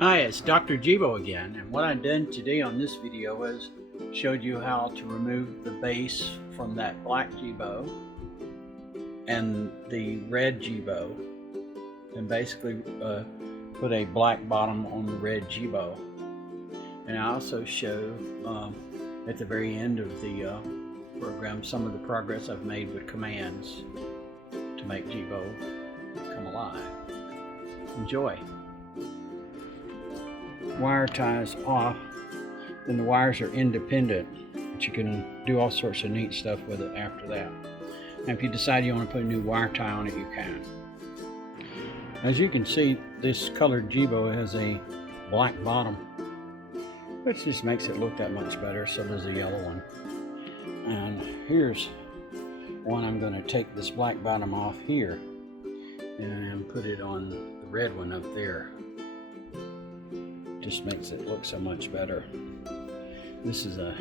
Hi, it's Dr. Jibo again, and what I've done today on this video is showed you how to remove the base from that black Jibo and the red Jibo, and basically put a black bottom on the red Jibo. And I also show at the very end of the program some of the progress I've made with commands to make Jibo come alive. Enjoy. Wire ties off, then the wires are independent, but you can do all sorts of neat stuff with it after that. And if you decide you want to put a new wire tie on it, you can. As you can see, this colored Jibo has a black bottom, which just makes it look that much better. So does the yellow one. And here's one. I'm going to take this black bottom off here and put it on the red one up there. Just makes it look so much better. This is a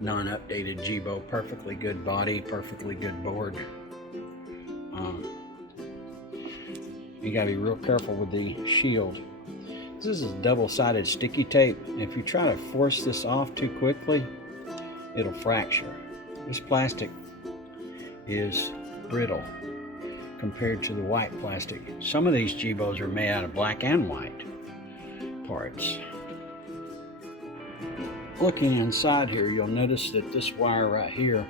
non-updated Jibo, perfectly good body, perfectly good board. You gotta be real careful with the shield. This is double-sided sticky tape. If you try to force this off too quickly, it'll fracture. This plastic is brittle compared to the white plastic. Some of these Jibos are made out of black and white parts. Looking inside here, you'll notice that this wire right here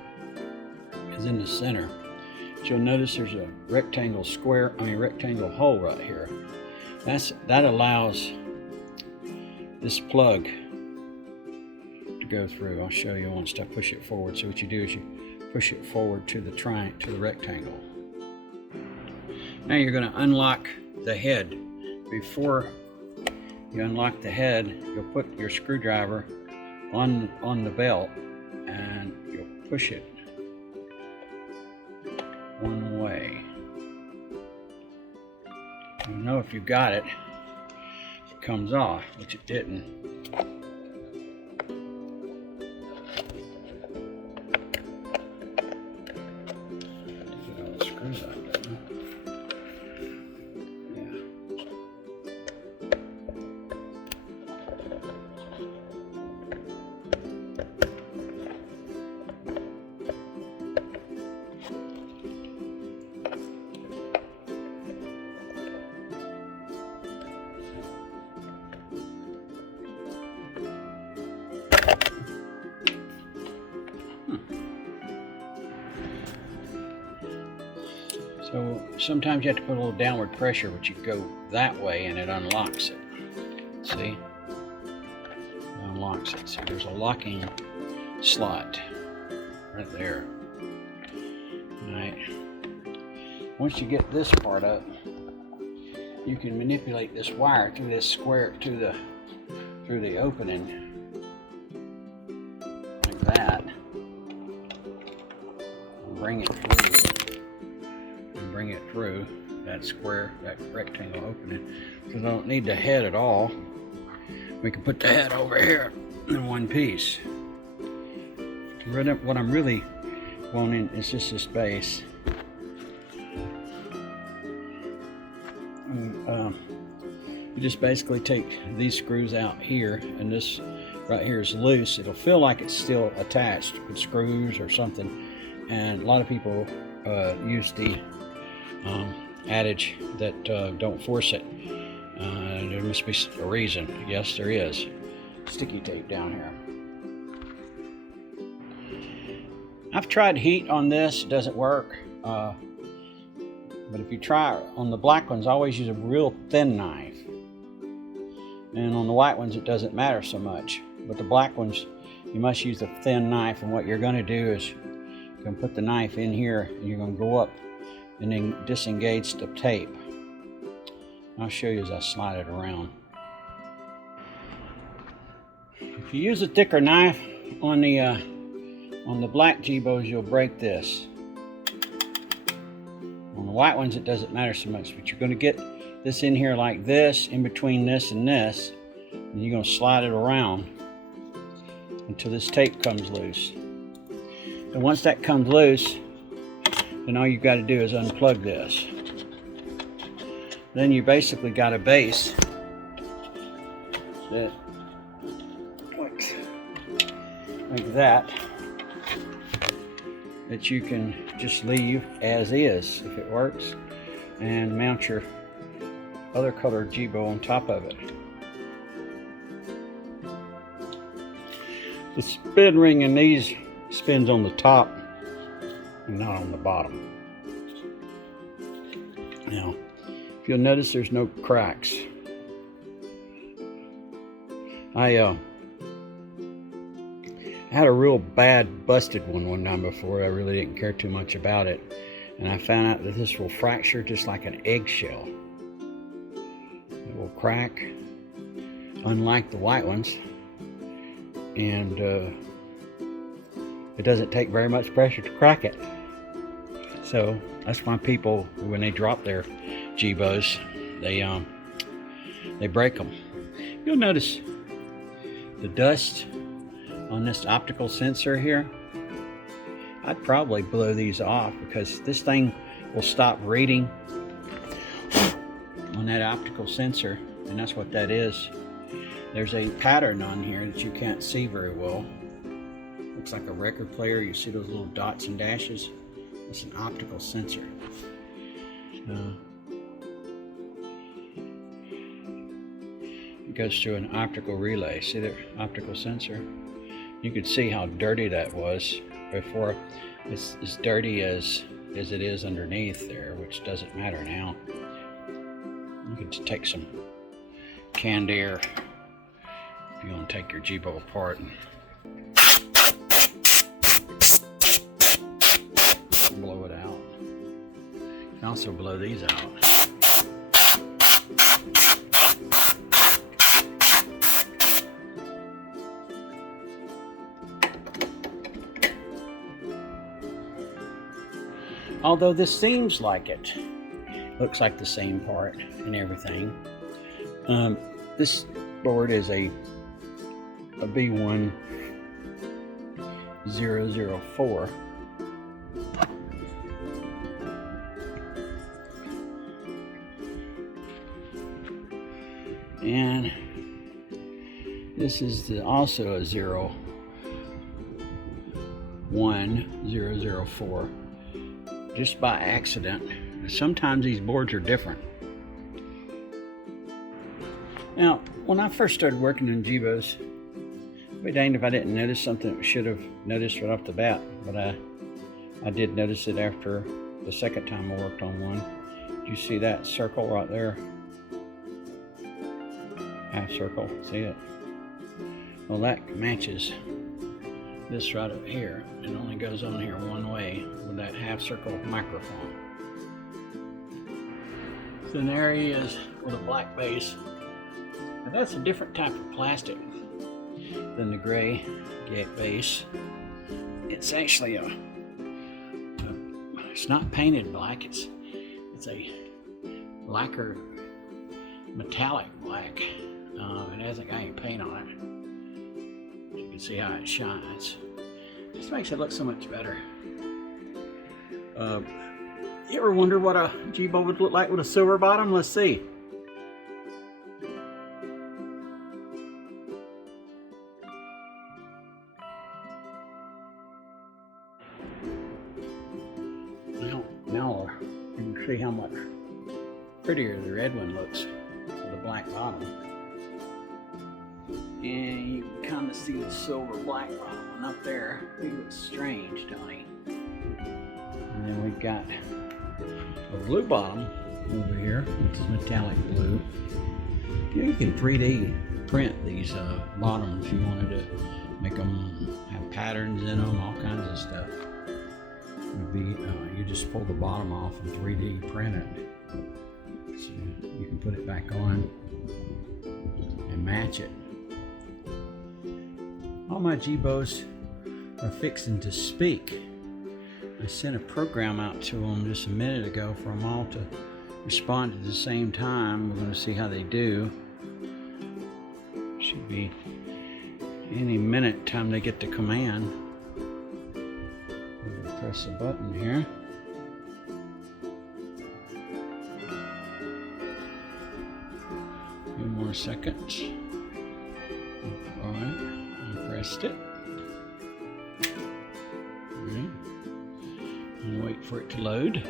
is in the center. But you'll notice there's a rectangle hole right here. That allows this plug to go through. I'll show you once I push it forward. So what you do is you push it forward to the rectangle. Now you're going to unlock the head. Before you unlock the head, you'll put your screwdriver on the belt and you'll push it one way. You'll know if you got it, it comes off, which it didn't. Get all the screws out there. So sometimes you have to put a little downward pressure, but you go that way and it unlocks it. See? It unlocks it. So there's a locking slot right there. Alright. Once you get this part up, you can manipulate this wire through this square through the opening like that. And bring it through that square, that rectangle opening. So I don't need the head at all. We can put the head over here in one piece. What I'm really wanting is just this base. And, you just basically take these screws out here, and this right here is loose. It'll feel like it's still attached with screws or something, and a lot of people use the adage that don't force it. There must be a reason. Yes, there is. Sticky tape down here. I've tried heat on this, it doesn't work. But if you try on the black ones, I always use a real thin knife. And on the white ones, it doesn't matter so much. But the black ones, you must use a thin knife. And what you're going to do is you're going to put the knife in here, and you're going to go up and then disengage the tape. I'll show you as I slide it around. If you use a thicker knife on the black Jibos, you'll break this. On the white ones, it doesn't matter so much, but you're going to get this in here like this, in between this and this, and you're going to slide it around until this tape comes loose. And once that comes loose, then all you've got to do is unplug this. Then you basically got a base that looks like that you can just leave as is if it works, and mount your other colored Jibo on top of it. The spin ring in these spins on the top and not on the bottom. Now, if you'll notice, there's no cracks. I had a real bad busted one time before. I really didn't care too much about it, and I found out that this will fracture just like an eggshell. It will crack, unlike the white ones, and it doesn't take very much pressure to crack it. So that's why people, when they drop their Jibos, they break them. You'll notice the dust on this optical sensor here. I'd probably blow these off, because this thing will stop reading on that optical sensor, and that's what that is. There's a pattern on here that you can't see very well. Looks like a record player. You see those little dots and dashes? It's an optical sensor. It goes through an optical relay. See the optical sensor? You could see how dirty that was before. It's as dirty as it is underneath there, which doesn't matter now. You could take some canned air if you want to take your Jibo apart and blow it out. You can also blow these out. Although this seems like it, looks like the same part and everything. This board is a B1004. And this is also a 01004. Just by accident. Sometimes these boards are different. Now, when I first started working in Jibos, I'd be danged if I didn't notice something that I should have noticed right off the bat. But I did notice it after the second time I worked on one. Do you see that circle right there? Half circle, see it? Well, that matches this right up here. It only goes on here one way with that half circle microphone. So there he is with a black base. Now that's a different type of plastic than the gray base. It's actually it's not painted black. It's a lacquer metallic black. It hasn't got any paint on it. You can see how it shines. Just makes it look so much better. You ever wonder what a Jibo would look like with a silver bottom? Let's see. Now you can see how much prettier the red one looks with the black bottom. And you can kind of see the silver black bottom one up there. He looks strange, don't he? And then we've got a blue bottom over here, which is metallic blue. You can 3D print these bottoms if you wanted to make them have patterns in them, all kinds of stuff. It would be, you just pull the bottom off and 3D print it. So you can put it back on and match it. All my Jibos are fixing to speak. I sent a program out to them just a minute ago for them all to respond at the same time. We're going to see how they do. Should be any minute time they get the command. We'll press the button here. A few more seconds. Pressed it. Alright. And wait for it to load.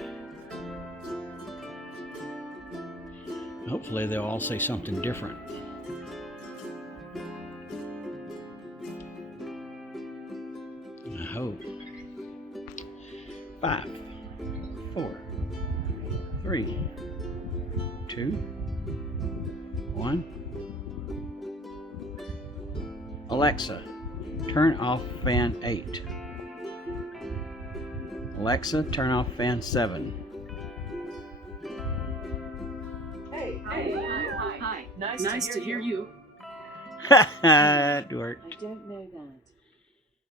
Hopefully they'll all say something different. I hope. 5, 4, 3, 2, 1. Alexa, turn off fan 8. Alexa, turn off fan 7. Hi. Nice to hear you. That worked. I don't know that.